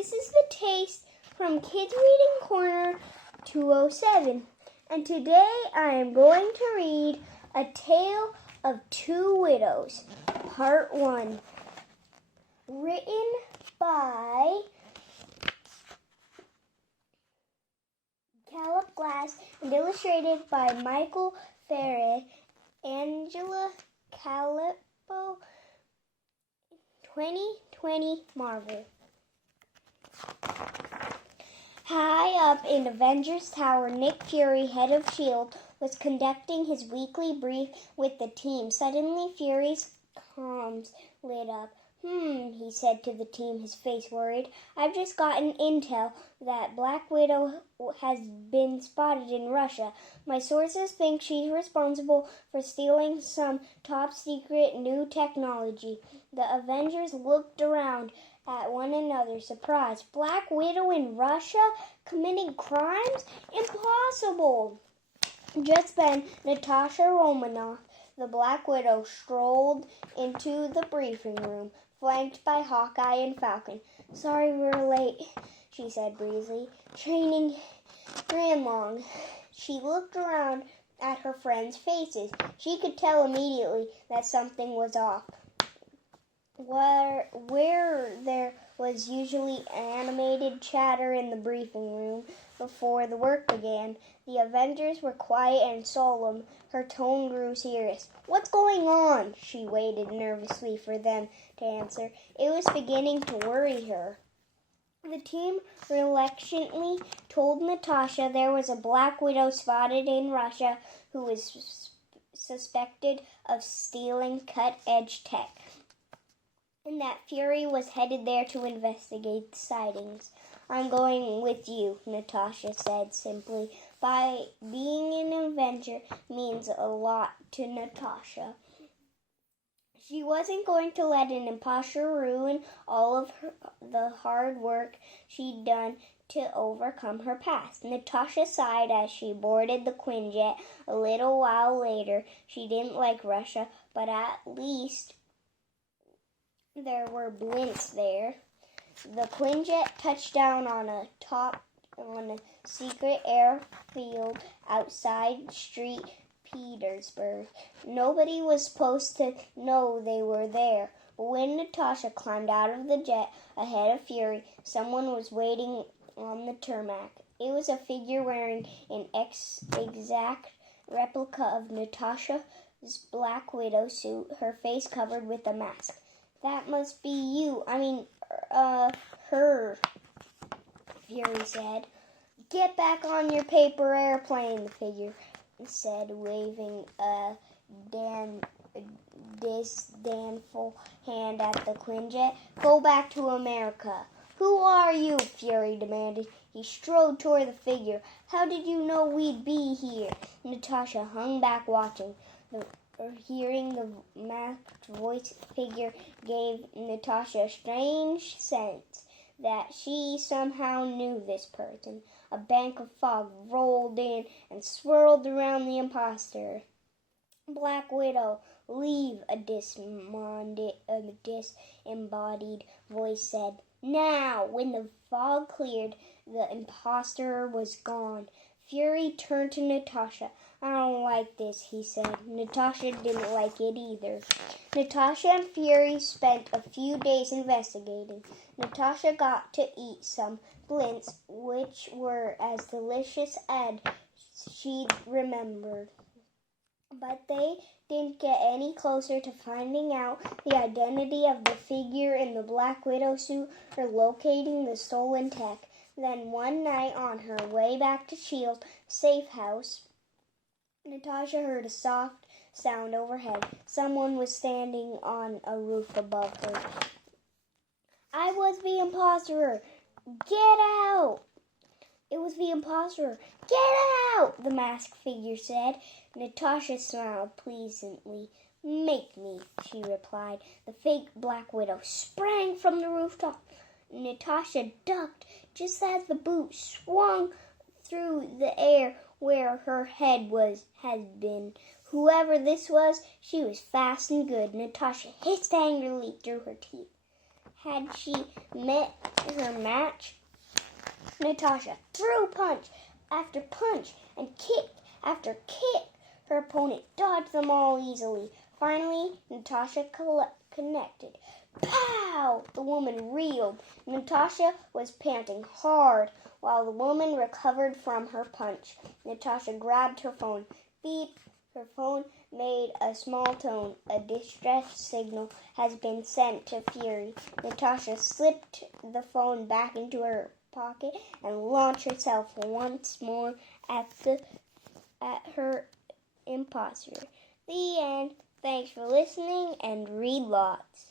This is the Taste from Kids Reading Corner 207. And today I am going to read A Tale of Two Widows, Part 1. Written by Calliope Glass and illustrated by Michael Frare, Angela Calliope, 2020 Marvel. High up in Avengers Tower, Nick Fury, head of S.H.I.E.L.D., was conducting his weekly brief with the team. Suddenly, Fury's comms lit up. He said to the team, his face worried. I've just gotten intel that Black Widow has been spotted in Russia. My sources think she's responsible for stealing some top-secret new technology. The Avengers looked around at one another, surprised. Black Widow in Russia? Committing crimes? Impossible! Just then, Natasha Romanoff, the Black Widow, strolled into the briefing room, flanked by Hawkeye and Falcon. Sorry we're late, she said breezily. Training ran long. She looked around at her friends' faces. She could tell immediately that something was off. Where there was usually animated chatter in the briefing room before the work began, the Avengers were quiet and solemn. Her tone grew serious. What's going on? She waited nervously for them to answer. It was beginning to worry her. The team reluctantly told Natasha there was a Black Widow spotted in Russia who was suspected of stealing cut-edge tech, and that Fury was headed there to investigate the sightings. I'm going with you, Natasha said simply. By being an Avenger means a lot to Natasha. She wasn't going to let an imposter ruin all of the hard work she'd done to overcome her past. Natasha sighed as she boarded the Quinjet. A little while later, she didn't like Russia, but at least there were blimps there. The Quinjet touched down on a secret airfield outside St. Petersburg. Nobody was supposed to know they were there. But when Natasha climbed out of the jet ahead of Fury, someone was waiting on the tarmac. It was a figure wearing an exact replica of Natasha's Black Widow suit, her face covered with a mask. That must be you. Her, Fury said. Get back on your paper airplane, the figure said, waving a disdainful hand at the Quinjet. Go back to America. Who are you? Fury demanded. He strode toward the figure. How did you know we'd be here? Natasha hung back watching. Hearing the masked voice figure gave Natasha a strange sense that she somehow knew this person. A bank of fog rolled in and swirled around the imposter. Black Widow, leave, a disembodied voice said. Now, when the fog cleared, the imposter was gone. Fury turned to Natasha. I don't like this, he said. Natasha didn't like it either. Natasha and Fury spent a few days investigating. Natasha got to eat some blints, which were as delicious as she'd remembered. But they didn't get any closer to finding out the identity of the figure in the Black Widow suit or locating the stolen tech. Then one night on her way back to S.H.I.E.L.D. safe house, Natasha heard a soft sound overhead. Someone was standing on a roof above her. I was the imposter. Get out! It was the imposter. Get out! The masked figure said. Natasha smiled pleasantly. Make me, she replied. The fake Black Widow sprang from the rooftop. Natasha ducked just as the boot swung through the air where her head had been. Whoever this was, she was fast and good. Natasha hissed angrily through her teeth. Had she met her match. Natasha threw punch after punch and kick after kick. Her opponent dodged them all easily. Finally, Natasha connected. Pow! The woman reeled. Natasha was panting hard while the woman recovered from her punch. Natasha grabbed her phone. Beep! Her phone made a small tone. A distress signal has been sent to Fury. Natasha slipped the phone back into her pocket and launched herself once more at her imposter. The end. Thanks for listening and read lots.